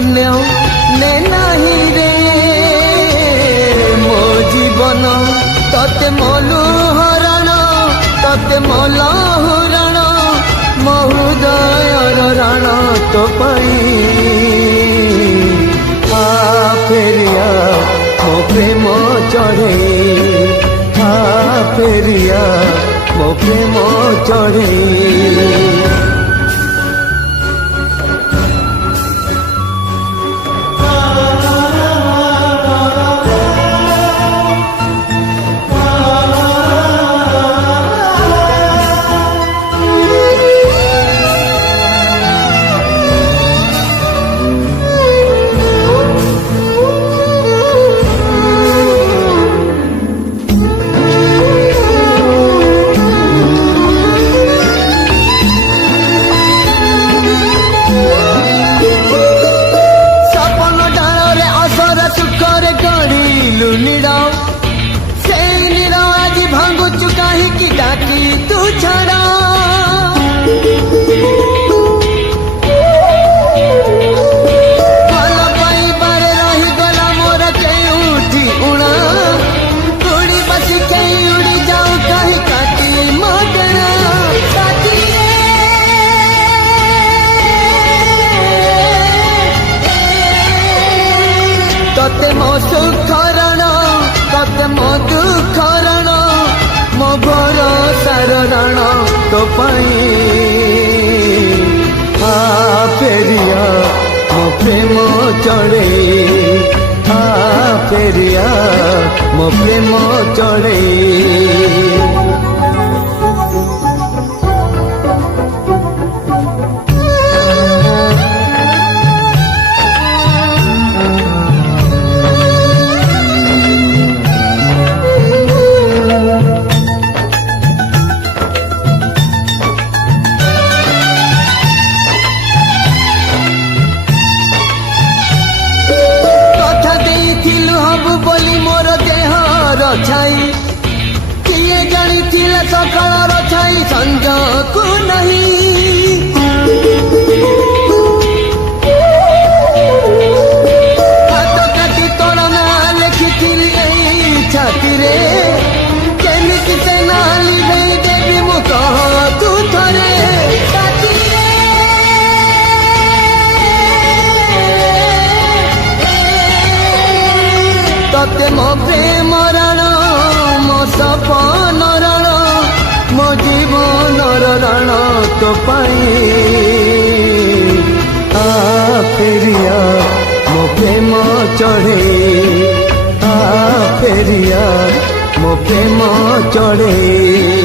शून्य ने नहीं रे मो जीवन तते मोलु हरण तते मोल हरण मो हृदयर रण तो पाई आ फेरिया मो प्रेम चढ़े आ फेरिया मो प्रेम चढ़े तते मो सुखरण तते मो दुखरण मो भरोसार रण तो पाई आ फेरिया मो प्रेम चढ़े आ फेरिया मो प्रेम चढ़े छाई किए जानी सकाल छाई संजा को नहीं हाथ काटी तोड़ ना लिखी छाती रे केमिति से ना लिभे देवी मु कह तू थरे तते मो प्रेम रण मो सपन रण मो जीवन रण तो पाई आ फेरिया मो प्रेम चढ़े आ फेरिया मो प्रेम चढ़े।